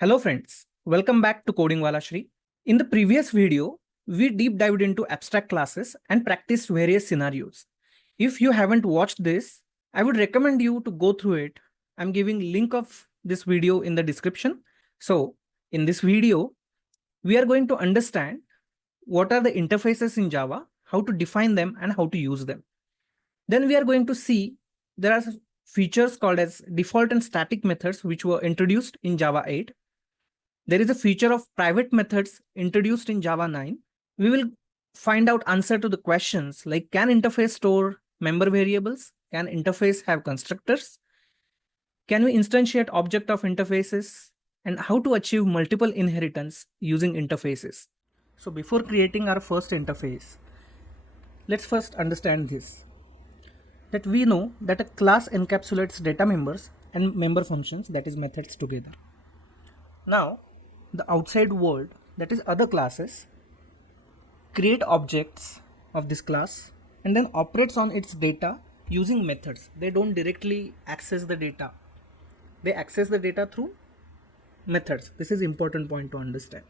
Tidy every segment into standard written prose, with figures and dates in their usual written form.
Hello friends, welcome back to Coding Wala Shree. In the previous video, we deep dived into abstract classes and practiced various scenarios. If you haven't watched this, I would recommend you to go through it. I'm giving link of this video in the description. So in this video, we are going to understand what are the interfaces in Java, how to define them and how to use them. Then we are going to see there are features called as default and static methods which were introduced in Java 8. There is a feature of private methods introduced in Java 9. We will find out answer to the questions like can interface store member variables? Can interface have constructors? Can we instantiate object of interfaces? And how to achieve multiple inheritance using interfaces. So before creating our first interface, let's first understand this. That we know that a class encapsulates data members and member functions, that is methods together. Now, the outside world, that is other classes, create objects of this class and then operates on its data using methods. They don't directly access the data. They access the data through methods. This is important point to understand.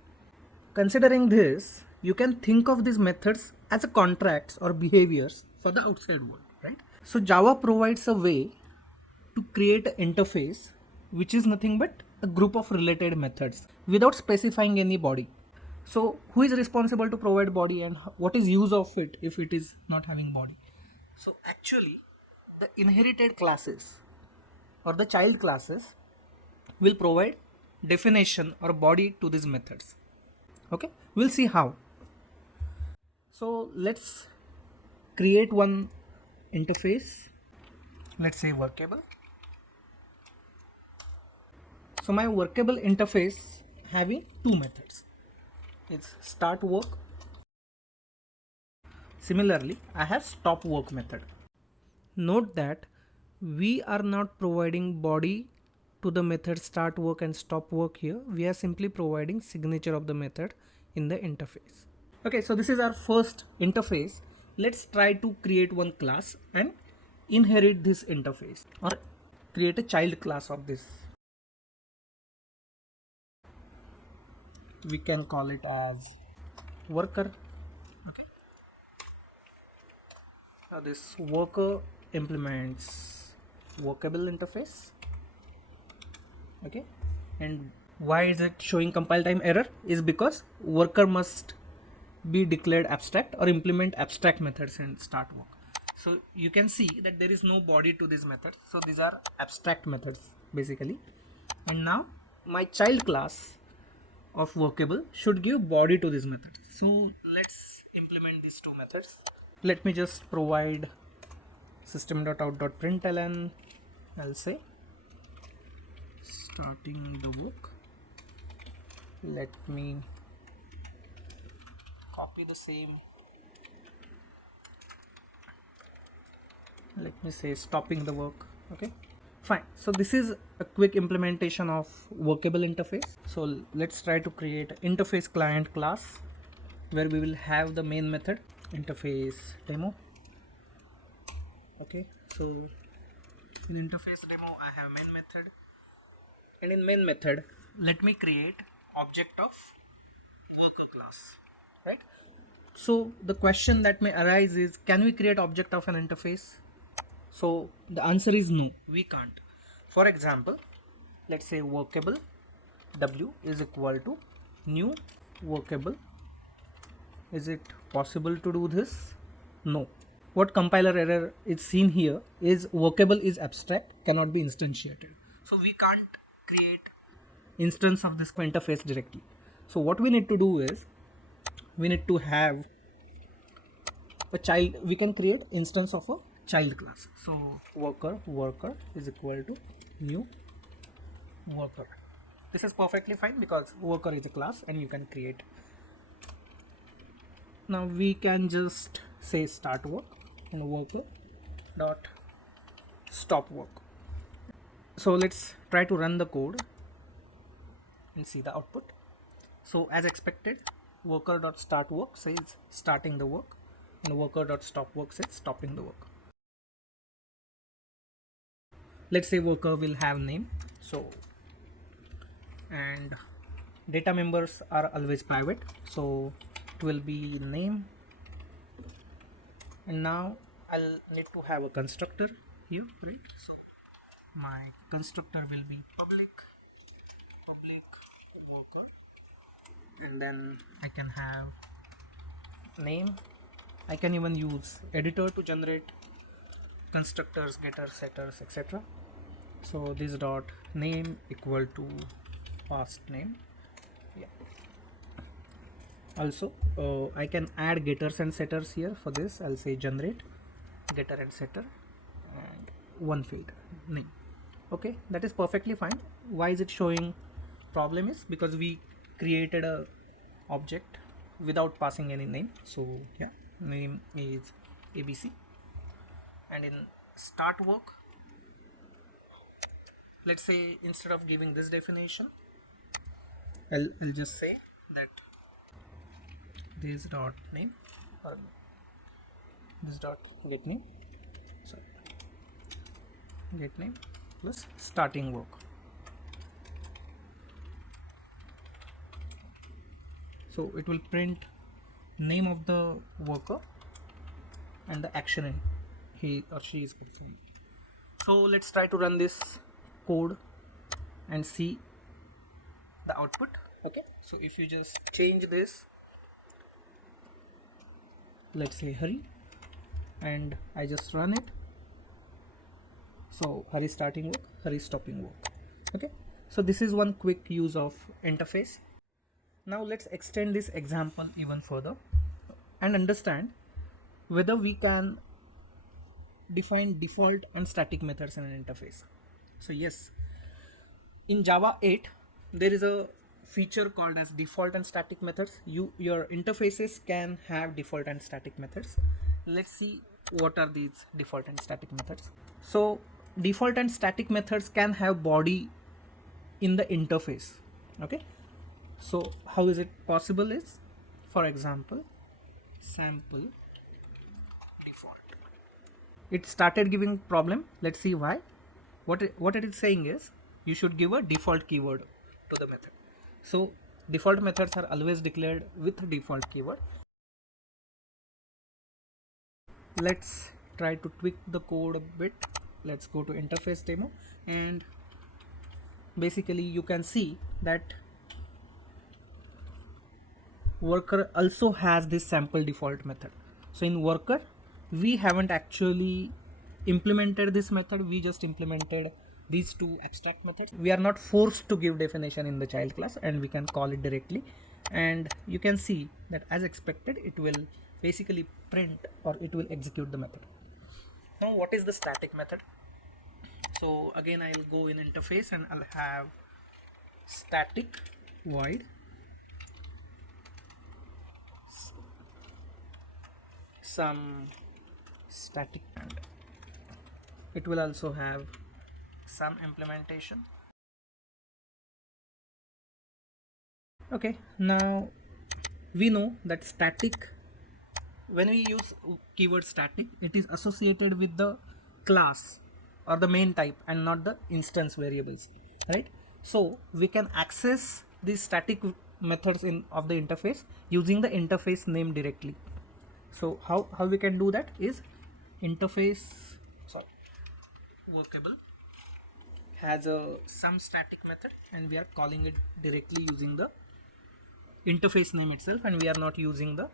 Considering this, you can think of these methods as a contracts or behaviors for the outside world, right? So Java provides a way to create an interface which is nothing but a group of related methods without specifying any body. So who is responsible to provide body and what is use of it if it is not having body? So actually the inherited classes or the child classes will provide definition or body to these methods. Okay, we'll see how. So let's create one interface. Let's say workable. So my workable interface having two methods. It's start work. Similarly, I have stop work method. Note that we are not providing body to the method start work and stop work here. We are simply providing signature of the method in the interface. Okay, so this is our first interface. Let's try to create one class and inherit this interface or create a child class of this. We can call it as worker. Okay. Now this worker implements workable interface. Okay, and why is it showing compile time error is because worker must be declared abstract or implement abstract methods and start work. So you can see that there is no body to this method. So these are abstract methods basically. And now my child class of workable should give body to this method. So let's implement these two methods. Let me just provide system.out.println. I'll say starting the work. Let me copy the same. Let me say stopping the work. Okay, fine. So this is a quick implementation of workable interface. So let's try to create interface client class where we will have the main method interface demo. Okay, so in interface demo I have main method, and in main method let me create object of worker class, right? So the question that may arise is, can we create object of an interface? So the answer is no, we can't. For example, let's say workable w is equal to new workable. Is it possible to do this? No. What compiler error is seen here is workable is abstract, cannot be instantiated. So we can't create instance of this interface directly. So what we need to do is we need to have a child. We can create instance of a child class. So worker is equal to new worker. This is perfectly fine because worker is a class and you can create. Now we can just say start work and worker dot stop work. So let's try to run the code and see the output. So as expected, worker dot start work says starting the work and worker dot stop work says stopping the work. Let's say worker will have name. So and data members are always private, so it will be name. And now I'll need to have a constructor here, right? So my constructor will be public worker, and then I can have name. I can even use editor to generate constructors, getters, setters, etc. So this dot name equal to past name. Yeah. Also I can add getters and setters here. For this I'll say generate getter and setter and one field name. Okay, that is perfectly fine. Why is it showing problem is because we created a object without passing any name. So yeah, name is ABC, and in start work, let's say instead of giving this definition, I'll just say that this dot name or this dot get name, sorry, get name plus starting work. So it will print name of the worker and the action he or she is performing. So let's try to run this code and see the output. Okay, so if you just change this, let's say hurry, and I just run it. So hurry starting work, hurry stopping work. Okay, so this is one quick use of interface. Now let's extend this example even further and understand whether we can define default and static methods in an interface. So yes, in Java 8 there is a feature called as default and static methods. Your interfaces can have default and static methods. Let's see what are these default and static methods. So default and static methods can have body in the interface. Okay, so how is it possible is, for example, sample default. It started giving problem. Let's see why. What it is saying is you should give a default keyword to the method. So default methods are always declared with default keyword. Let's try to tweak the code a bit. Let's go to interface demo, and basically you can see that worker also has this sample default method. So in worker we haven't actually implemented this method, we just implemented these two abstract methods. We are not forced to give definition in the child class, and we can call it directly, and you can see that as expected it will basically print or it will execute the method. Now what is the static method? So again I'll go in interface and I'll have static void some static, and it will also have some implementation. Okay, now we know that static, when we use keyword static, it is associated with the class or the main type and not the instance variables, right? So we can access these static methods of the interface using the interface name directly. So how we can do that is interface workable has a some static method, and we are calling it directly using the interface name itself, and we are not using the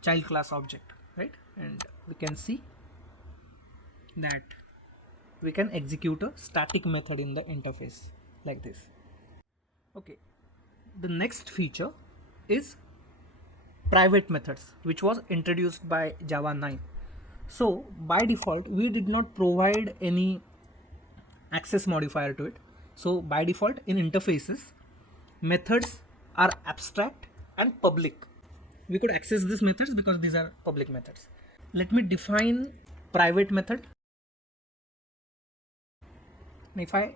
child class object, right? And we can see that we can execute a static method in the interface like this. Okay, the next feature is private methods, which was introduced by Java 9. So by default we did not provide any access modifier to it. So by default in interfaces methods are abstract and public. We could access these methods because these are public methods. Let me define private method. If I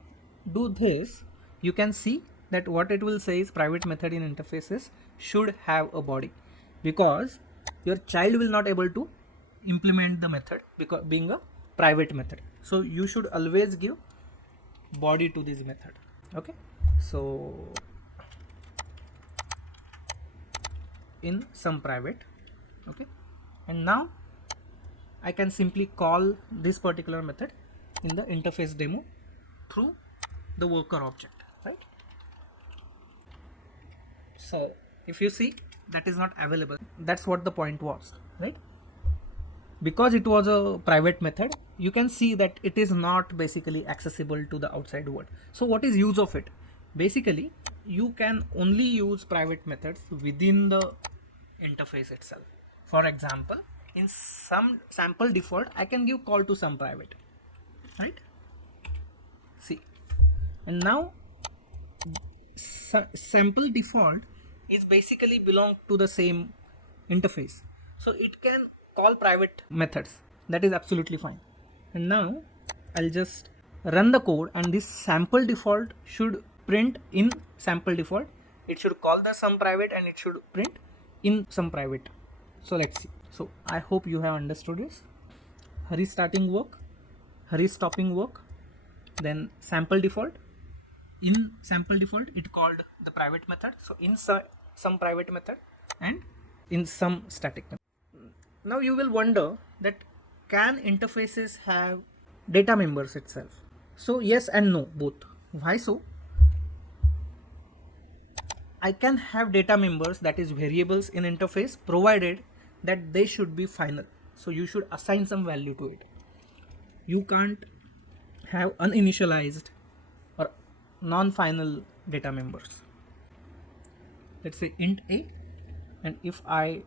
do this, you can see that what it will say is private method in interfaces should have a body, because your child will not able to implement the method because being a private method. So you should always give body to this method. Okay, So in some private, okay, and now I can simply call this particular method in the interface demo through the worker object, right? So if you see, that is not available. That's what the point was, right? Because it was a private method, you can see that it is not basically accessible to the outside world. So what is use of it? Basically, you can only use private methods within the interface itself. For example, in some sample default, I can give call to some private, right? See, and now sample default is basically belong to the same interface, so it can call private methods. That is absolutely fine. And now I'll just run the code, and this sample default should print in sample default. It should call the some private and it should print in some private. So let's see. So I hope you have understood this. Hurry starting work, hurry stopping work, then sample default. In sample default, it called the private method. So in some private method and in some static method. Now you will wonder that can interfaces have data members itself? So yes and no, both. Why so? I can have data members, that is variables in interface, provided that they should be final. So you should assign some value to it. You can't have uninitialized or non-final data members. Let's say int a, and if I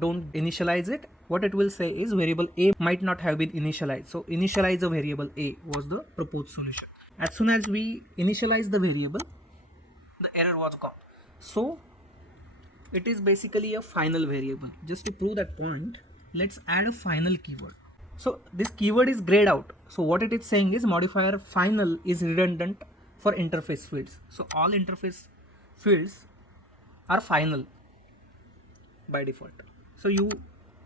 don't initialize it, what it will say is variable a might not have been initialized. So initialize a variable a was the proposed solution. As soon as we initialize the variable, the error was gone. So it is basically a final variable. Just to prove that point, let's add a final keyword. So this keyword is grayed out. So what it is saying is modifier final is redundant for interface fields. So all interface fields are final by default. So you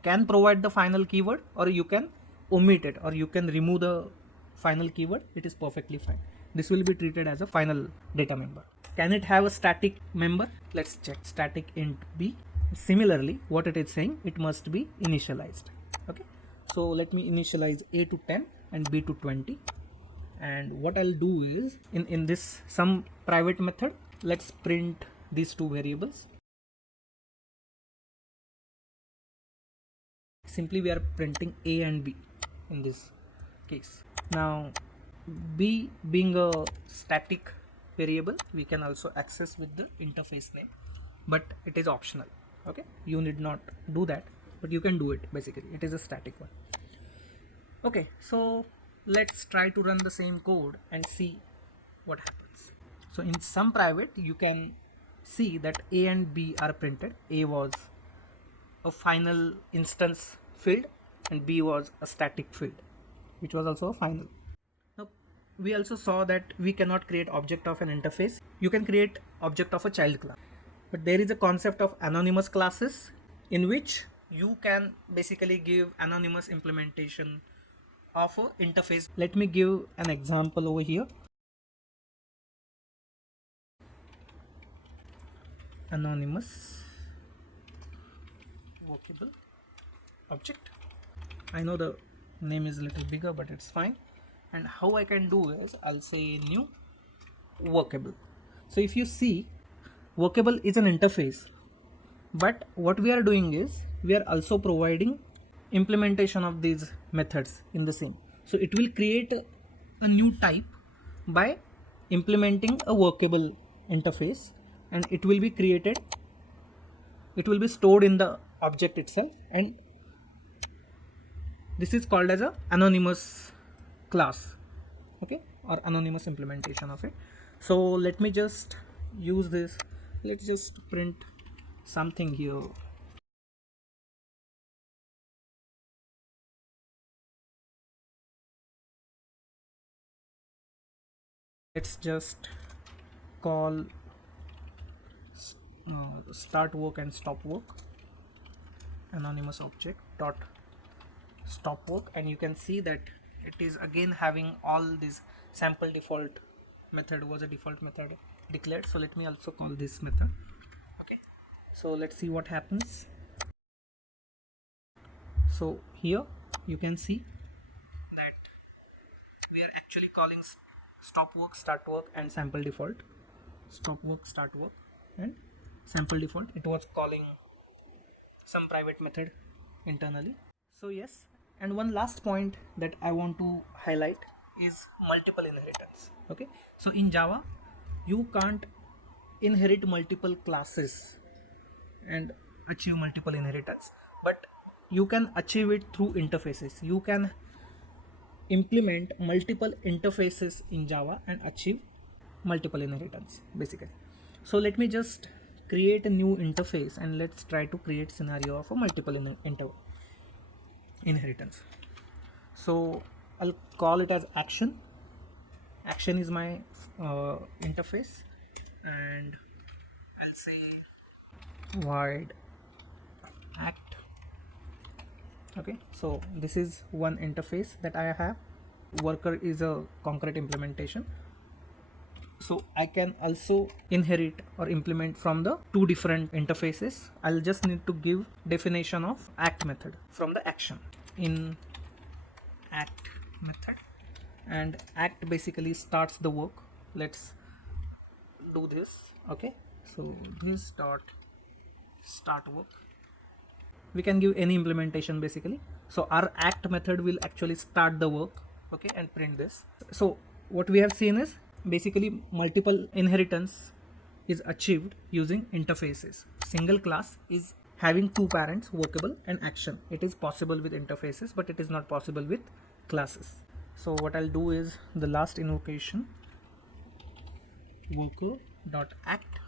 can provide the final keyword, or you can omit it, or you can remove the final keyword. It is perfectly fine. This will be treated as a final data member. Can it have a static member? Let's check. Static int b. Similarly, what it is saying, it must be initialized. Okay, so let me initialize a to 10 and b to 20. And what I'll do is in this some private method, let's print these two variables. Simply we are printing a and b in this case. Now b being a static variable, we can also access with the interface name, but it is optional. Okay, you need not do that, but you can do it. Basically it is a static one. Okay, so let's try to run the same code and see what happens. So in some private, you can see that a and b are printed. A was a final instance field and b was a static field, which was also a final. Now we also saw that we cannot create object of an interface. You can create object of a child class, but there is a concept of anonymous classes in which you can basically give anonymous implementation of a interface. Let me give an example over here. Anonymous workable object. I know the name is a little bigger, but it's fine. And how I can do is I'll say new workable. So if you see, workable is an interface, but what we are doing is we are also providing implementation of these methods in the same. So it will create a new type by implementing a workable interface, and it will be created, it will be stored in the object itself, and this is called as a anonymous class. Okay, or anonymous implementation of it. So let me just use this. Let's just print something here. Let's just call start work and stop work, anonymous object dot stop work, and you can see that it is again having all these sample default method was a default method declared. So let me also call this method. Okay, so let's see what happens. So here you can see that we are actually calling stop work, start work, and sample default. Stop work, start work, and sample default. It was calling some private method internally. So yes, and one last point that I want to highlight is multiple inheritance. Okay, so in Java you can't inherit multiple classes and achieve multiple inheritance, but you can achieve it through interfaces. You can implement multiple interfaces in Java and achieve multiple inheritance basically. So let me just create a new interface and let's try to create scenario of a multiple inheritance. So I'll call it as action. Action is my interface, and I'll say void act. Okay, so this is one interface that I have. Worker is a concrete implementation, so I can also inherit or implement from the two different interfaces. I'll just need to give definition of act method from the action in act method, and act basically starts the work. Let's do this. Okay, so this dot start work. We can give any implementation basically. So our act method will actually start the work, okay, and print this. So what we have seen is basically multiple inheritance is achieved using interfaces. Single class is having two parents, workable and action. It is possible with interfaces, but it is not possible with classes. So what I'll do is the last invocation worker.act,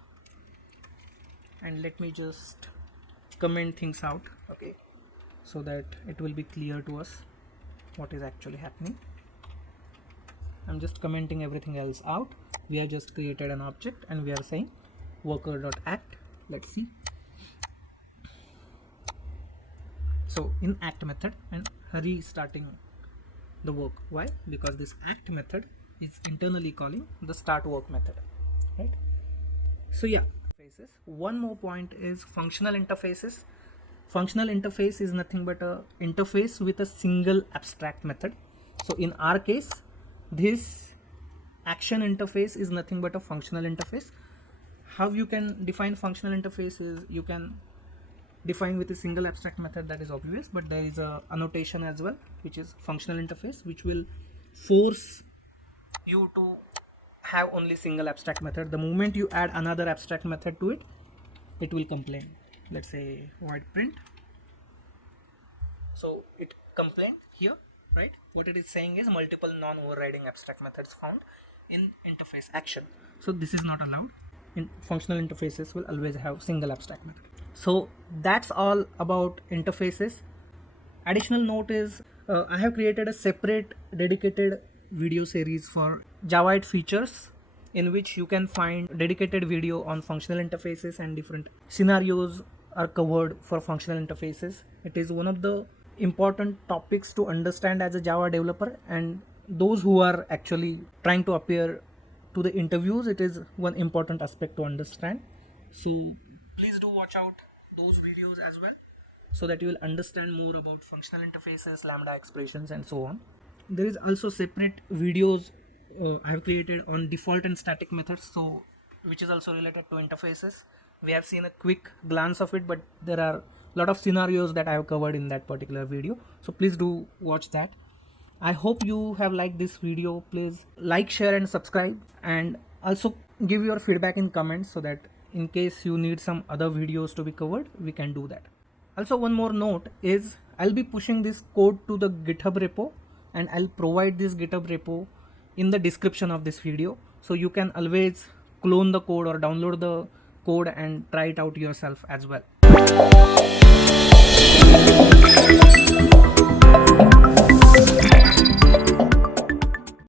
and let me just comment things out, okay, so that it will be clear to us what is actually happening. I'm just commenting everything else out. We have just created an object and we are saying worker.act. Let's see. So in act method and restarting the work. Why? Because this act method is internally calling the start work method, right? So yeah, one more point is functional interfaces. Functional interface is nothing but a interface with a single abstract method. So in our case, this action interface is nothing but a functional interface. How you can define functional interface is you can define with a single abstract method, that is obvious, but there is a annotation as well, which is functional interface, which will force you to have only single abstract method. The moment you add another abstract method to it, it will complain. Let's say void print. So it complained here, right? What it is saying is multiple non-overriding abstract methods found in interface action. So this is not allowed. In functional interfaces will always have single abstract method. So that's all about interfaces. Additional note is I have created a separate dedicated video series for Java 8 features, in which you can find dedicated video on functional interfaces, and different scenarios are covered for functional interfaces. It is one of the important topics to understand as a Java developer, and those who are actually trying to appear to the interviews, it is one important aspect to understand. So please do watch out those videos as well, so that you will understand more about functional interfaces, lambda expressions, and so on. There is also separate videos I have created on default and static methods, so which is also related to interfaces. We have seen a quick glance of it, but there are a lot of scenarios that I have covered in that particular video, so please do watch that. I hope you have liked this video. Please like, share and subscribe, and also give your feedback in comments, so that in case you need some other videos to be covered, we can do that. Also, one more note is I'll be pushing this code to the GitHub repo, and I'll provide this GitHub repo in the description of this video, so you can always clone the code or download the code and try it out yourself as well.